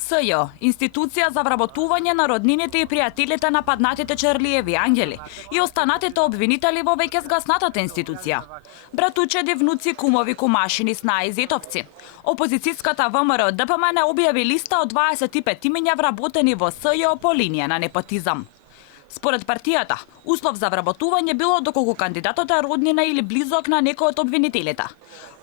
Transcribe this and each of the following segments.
СЈО, институција за вработување на роднините и пријателите на паднатите Чарлиеви ангели и останатите обвинители во веќе згаснатата институција. Братучеди, внуци, кумови, кумашини, снаи, зетовци. Опозицијската ВМРО ДПМН објави листа од 25 имиња вработени во СЈО по линија на непотизам. Според партијата, услов за вработување било доколку кандидатот е роднина или близок на некој од обвинителите.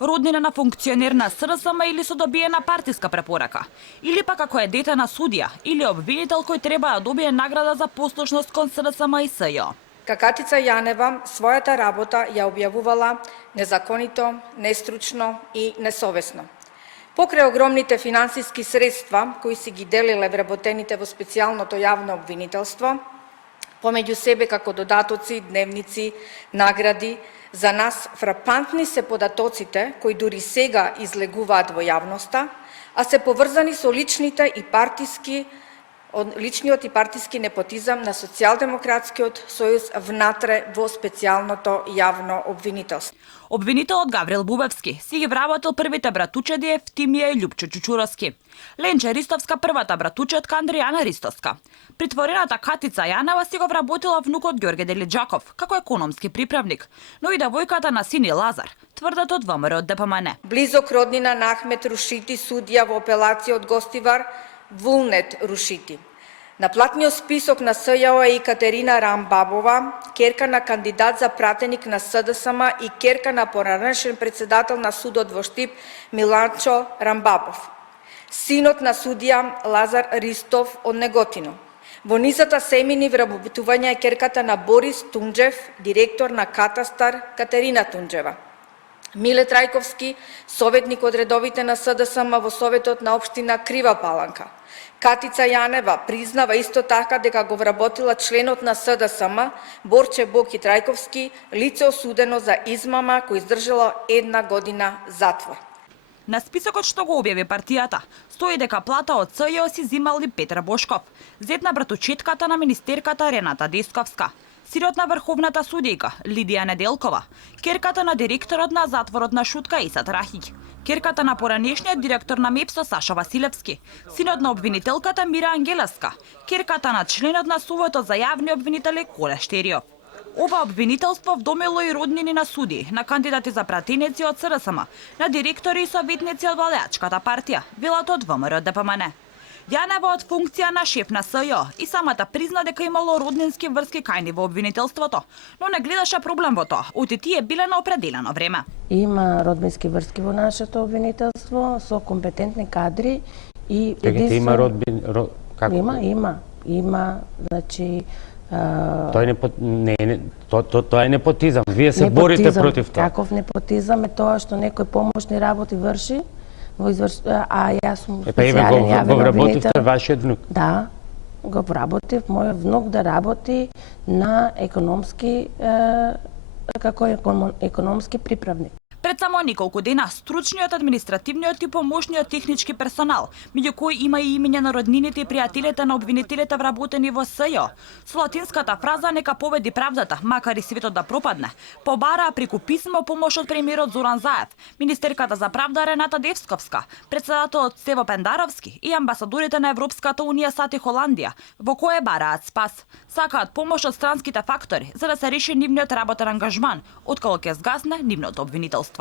Роднина на функционер на СРСМ или со добиена партиска препорака, или пак ако е дете на судија или обвинител кој треба да добие награда за послушност кон СРСМ и СЈО. Катица Јанева својата работа ја објавувала незаконито, нестручно и несовесно. Покрај огромните финансиски средства кои си ги делиле вработените во специјалното јавно обвинителство, помеѓу себе како додатоци, дневници, награди, за нас фрапантни се податоците кои дури сега излегуваат во јавноста, а се поврзани со личниот и партиски непотизам на Социјалдемократскиот сојуз внатре во специјалното јавно обвинителство. Обвинителот Гаврил Бубевски си ги вработил првите братучеди Евтимија и Љупчо Чучуровски. Ленче Ристовска првата братучетка Андријана Ристовска. Притворената Катица Јанева си го вработила внукот Ѓорге Делиџаков како економски приправник, но и девојката на Сини Лазар, тврдат од ВМРО ДПМН. Близок роднина на Ахмет Рушити, судија во апелација од Гостивар, Вулнет Рушити. На платниот список на СЈО е и Катерина Рамбабова, керка на кандидат за пратеник на СДСМ и керка на поранешен председател на судот во Штип Миланчо Рамбабов. Синот на судија Лазар Ристов од Неготино. Во низата семини вработување е керката на Борис Тунџев, директор на Катастар Катерина Тунџева. Миле Трајковски, советник од редовите на СДСМ во Советот на општина Крива Паланка. Катица Јанева признава исто така дека го вработила членот на СДСМ Борче Боки Трајковски, лице осудено за измама кој издржало 1 година затвор. На списокот што го објави партијата стои дека плата од СЈО си зимал и Петар Бошков, зет на братучетката на министерката Рената Десковска, синот на врховната судијка Лидија Неделкова, керката на директорот на затворот на Шутка Исат Рахиќ, керката на поранешниот директор на МЕПСО Саша Василевски, синот на обвинителката Мира Ангелеска, керката на членот на Советот за јавни обвинители Коле Штериов. Ова обвинителство вдомело и роднини на суди, на кандидати за пратеници од СРСМ, на директори и советници од владеачката партија, велат од ВМРО ДПМН. Јанева од функција на шеф на СЈО и самата призна дека имало роднински врски кајни во обвинителството, но не гледаше проблем во тоа, оти тие биле на определено време. Има родбински врски во нашето обвинителство со компетентни кадри и има родбин како? Има, значи Тоа е непотизам. Вие се борите против тоа. Каков непотизам е тоа што некој помошни работи врши, а јас сум специјален јавен обвинител. Го вашиот внук? Да, го вработив мојот внук да работи на економски како економски приправник. Пред само неколку дена, стручниот, административниот и помошниот технички персонал, меѓу кои има и имиња на роднините и пријателите на обвинителите вработени во СЈО, со латинската фраза "нека победи правдата, макар и светот да пропадне", побараа преку писмо помош од премиерот Зоран Заев, министерката за правда Рената Десковска, председателот Стево Пендаровски и амбасадорите на Европската унија САД и Холандија, во кое бараат спас. Сакаат помош од странските фактори за да се реши нивниот работен ангажман, откако ќе згасне нивното обвинителство.